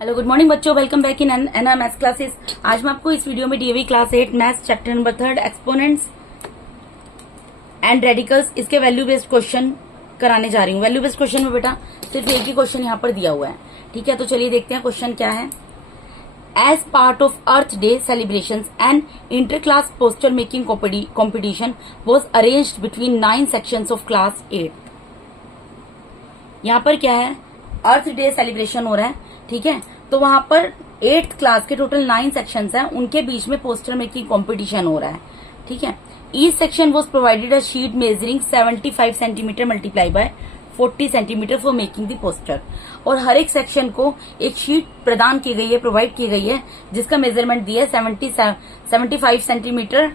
Hello good morning बच्चों, welcome back in NR maths classes. आज मैं आपको इस वीडियो में DAV class 8 maths chapter number 3 exponents and radicals इसके वैल्यू बेस्ड क्वेश्चन कराने जा रही हूँ। वैल्यू बेस्ड क्वेश्चन में बेटा सिर्फ एक ही क्वेश्चन यहाँ पर दिया हुआ है, ठीक है। तो चलिए देखते हैं क्वेश्चन क्या है। As part of earth day celebration and inter class poster making competition was arranged between 9 sections of class 8। यहाँ पर क्या है, अर्थ डे सेलिब्रेशन हो रहा है, ठीक है। तो वहां पर 8th क्लास के टोटल 9 सेक्शंस हैं, उनके बीच में पोस्टर मेकिंग कंपटीशन हो रहा है, ठीक है। Each section was provided a sheet measuring 75 centimetre multiply by 40 centimetre for making the poster. और हर एक सेक्शन को एक शीट प्रदान की गई है, प्रोवाइड की गई है, जिसका मेजरमेंट दिया है 75 सेंटीमीटर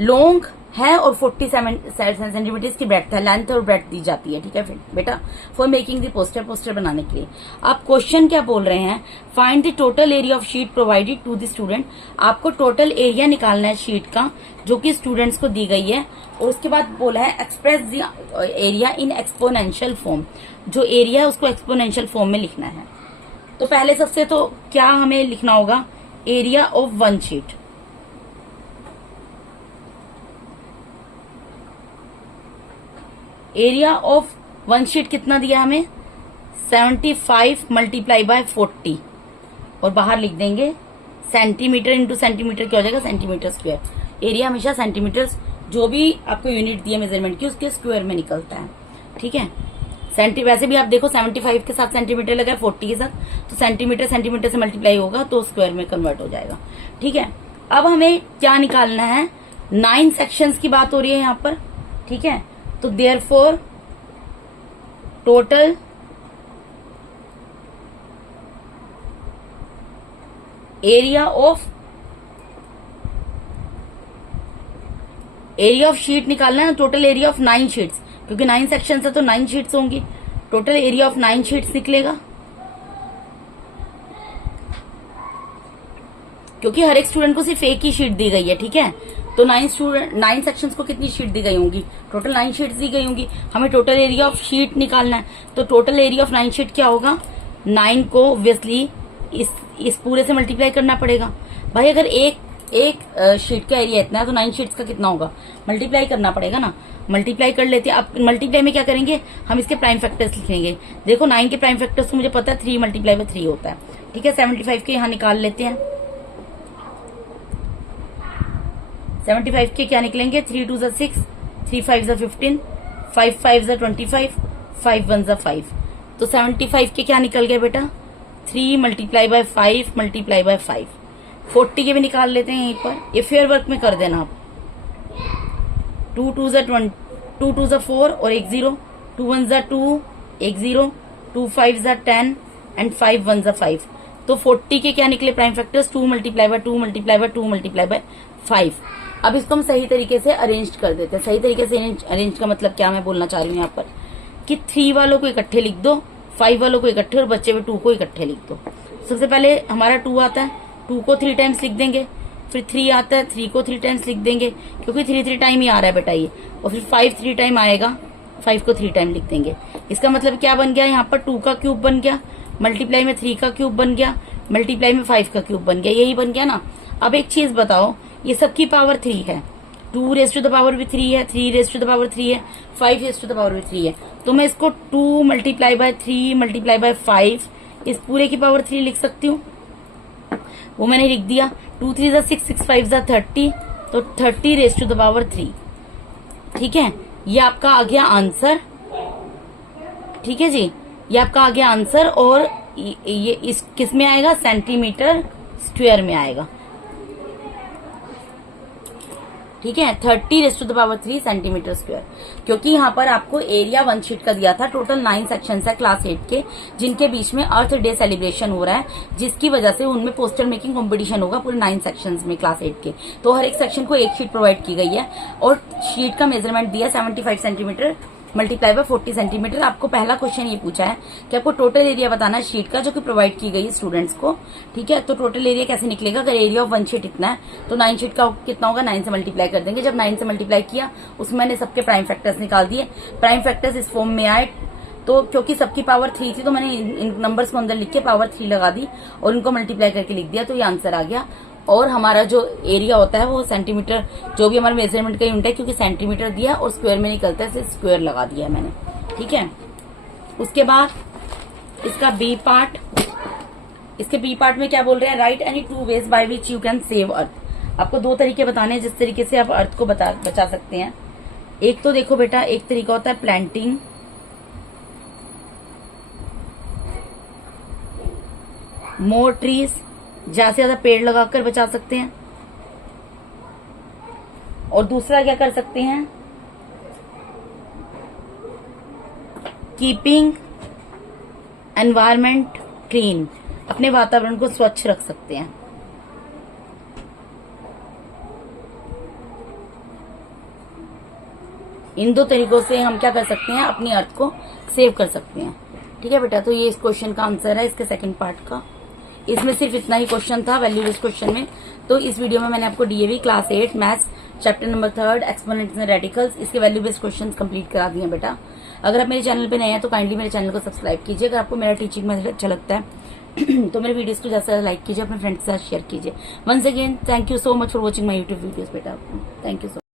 लॉन्ग है और 40 सेंटीमीटर की ब्रेड्थ है, लेंथ और ब्रेड्थ दी जाती है, ठीक है फिर बेटा, फॉर मेकिंग द पोस्टर बनाने के लिए। आप क्वेश्चन क्या बोल रहे हैं, find the total area of sheet provided to the student. आपको टोटल एरिया निकालना है शीट का जो कि स्टूडेंट्स को दी गई है। और उसके बाद बोला है express the area in exponential form. जो एरिया है उसको एक्सपोनेंशियल फॉर्म में लिखना है। तो पहले सबसे तो क्या हमें लिखना होगा, area of one sheet. Area of one sheet कितना दिया हमें, 75 मल्टीप्लाई बाय 40 और बाहर लिख देंगे सेंटीमीटर इंटू सेंटीमीटर क्या हो जाएगा, सेंटीमीटर स्क्वायर। एरिया हमेशा सेंटीमीटर, जो भी आपको यूनिट दिया मेजरमेंट की उसके स्क्वायर में निकलता है, ठीक है। वैसे भी आप देखो 75 के साथ सेंटीमीटर लगा है, 40 के साथ, तो सेंटीमीटर से मल्टीप्लाई होगा तो स्क्वायर में कन्वर्ट हो जाएगा, ठीक है। अब हमें क्या निकालना है, 9 सेक्शंस की बात हो रही है यहाँ पर, ठीक है। तो therefore total area of sheet निकालना है, टोटल एरिया ऑफ 9 शीट्स, क्योंकि 9 सेक्शन है तो 9 शीट्स होंगी। टोटल एरिया ऑफ 9 शीट्स निकलेगा, क्योंकि हर एक स्टूडेंट को सिर्फ एक ही शीट दी गई है, ठीक है। तो 9 सेक्शंस को कितनी शीट दी गई होंगी, टोटल 9 शीट्स दी गई होंगी। हमें टोटल एरिया ऑफ शीट निकालना है, तो टोटल एरिया ऑफ 9 शीट क्या होगा, 9 को ऑब्वियसली इस पूरे से मल्टीप्लाई करना पड़ेगा। भाई अगर एक शीट का एरिया इतना है तो 9 शीट्स का कितना होगा, मल्टीप्लाई करना पड़ेगा ना। मल्टीप्लाई कर लेते हैं। अब मल्टीप्लाई में क्या करेंगे, हम इसके प्राइम फैक्टर्स लिखेंगे। देखो 9 के प्राइम फैक्टर्स तो मुझे पता है 3 मल्टीप्लाई बाय 3 होता है, ठीक है। 75 के यहाँ निकाल लेते हैं। 75 के क्या निकलेंगे, 3 2 ज़ा 6, 3 5 ज़ा 15, 5 5 ज़ा 25, 5 1 ज़ा 5। तो 75 के क्या निकल गए बेटा, 3 मल्टीप्लाई बाय 5 मल्टीप्लाई बाय 5। 40 के भी निकाल लेते हैं यहीं पर, ये फेयर वर्क में कर देना आप। 2 2 ज़ा 4 और 1 0, 2 1 ज़ा 2, 1 0, 2 5 ज़ा 10 एंड 5 1 ज़ा 5। तो 40 के क्या निकले prime factors, 2 multiply by 2 multiply by 2 multiply by 5। अब इसको हम सही तरीके से अरेंज कर देते हैं। सही तरीके से अरेंज का मतलब क्या मैं बोलना चाह रही हूँ यहाँ पर, कि 3 वालों को इकट्ठे लिख दो, 5 वालों को इकट्ठे और बच्चे में 2 को इकट्ठे लिख दो। सबसे पहले हमारा 2 आता है, 2 को 3 टाइम्स लिख देंगे। फिर 3 आता है, 3 को 3 टाइम्स लिख देंगे, क्योंकि 3 टाइम ही आ रहा है बेटा ये। और फिर 5 3 टाइम आएगा, 5 को 3 टाइम लिख देंगे। इसका मतलब क्या बन गया, यहाँ पर 2 का क्यूब बन गया, मल्टीप्लाई में 3 का क्यूब बन गया, मल्टीप्लाई में 5 का क्यूब बन गया, यही बन गया ना। अब एक चीज बताओ, ये सबकी पावर 3 है, 2 रेज़ टू द पावर भी 3 है, 3 रेज़ टू द पावर 3 है, 5 रेज़ टू द पावर भी 3 है। तो मैं इसको 2 मल्टीप्लाई बाय 3 मल्टीप्लाई बाय 5 इस पूरे की पावर 3 लिख सकती हूँ, वो मैंने लिख दिया। 2 3 ज़ा 6, 6 5 ज़ा 30, तो 30 रेज़ टू द पावर 3, ठीक है। ये आपका आ गया आंसर, ठीक है जी, ये आपका आ गया आंसर। और ये इस किस में आएगा, सेंटीमीटर स्क्वायर में आएगा, ठीक है। 30 raise to the power 3 centimetre square, क्योंकि यहाँ पर आपको एरिया वन शीट का दिया था। टोटल 9 सेक्शन है क्लास 8 के, जिनके बीच में अर्थ डे सेलिब्रेशन हो रहा है, जिसकी वजह से उनमें पोस्टर मेकिंग कंपटीशन होगा पूरे 9 सेक्शंस में क्लास 8 के। तो हर एक सेक्शन को एक शीट प्रोवाइड की गई है और शीट का मेजरमेंट दिया 75 सेंटीमीटर मल्टीप्लाई बाय 40 सेंटीमीटर। आपको पहला क्वेश्चन ये पूछा है कि आपको टोटल एरिया बताना है शीट का जो कि प्रोवाइड की गई है स्टूडेंट्स को, ठीक है। तो टोटल एरिया कैसे निकलेगा, अगर एरिया ऑफ वन शीट इतना है तो 9 शीट का कितना होगा, 9 से मल्टीप्लाई कर देंगे। जब 9 से मल्टीप्लाई किया उसमें मैंने सबके प्राइम फैक्टर्स निकाल दिए, प्राइम फैक्टर्स इस फॉर्म में आए तो क्योंकि सबकी पावर 3 थी तो मैंने इन नंबर्स को अंदर लिख के पावर 3 लगा दी और इनको मल्टीप्लाई करके लिख दिया, तो ये आंसर आ गया। और हमारा जो एरिया होता है वो सेंटीमीटर, जो भी हमारा मेजरमेंट का यूनिट है, क्योंकि सेंटीमीटर दिया और स्क्वायर में निकलता है, स्क्वायर लगा दिया है मैंने, ठीक है। उसके बाद इसका बी पार्ट, इसके बी पार्ट में क्या बोल रहे हैं, right any 2 veg by which you can save earth. आपको 2 तरीके बताने हैं जिस तरीके से आप अर्थ को बचा सकते हैं। एक तो देखो बेटा, एक तरीका होता है प्लांटिंग, मोर ट्रीज, ज्यादा से ज्यादा पेड़ लगाकर बचा सकते हैं। और दूसरा क्या कर सकते हैं, कीपिंग एनवायरमेंट क्लीन, अपने वातावरण को स्वच्छ रख सकते हैं। इन 2 तरीकों से हम क्या कर सकते हैं, अपनी अर्थ को सेव कर सकते हैं, ठीक है बेटा। तो ये इस क्वेश्चन का आंसर है, इसके सेकंड पार्ट का। इसमें सिर्फ इतना ही क्वेश्चन था वैल्यू बेस्ड क्वेश्चन में। तो इस वीडियो में मैंने आपको DAV class 8 maths chapter number 3 exponents and radicals, इसके वैल्यू बेस्ड क्वेश्चन कंप्लीट करा दिए बेटा। अगर आप मेरे चैनल पे नए हैं तो काइंडली मेरे चैनल को सब्सक्राइब कीजिए। अगर आपको मेरा टीचिंग मेथड अच्छा लगता है तो मेरे वीडियोस को ज्यादा से ज्यादा लाइक कीजिए, अपने फ्रेंड्स के साथ शेयर कीजिए। Once again thank you so much for watching my YouTube videos बेटा। Thank you so